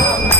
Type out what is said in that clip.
Oh,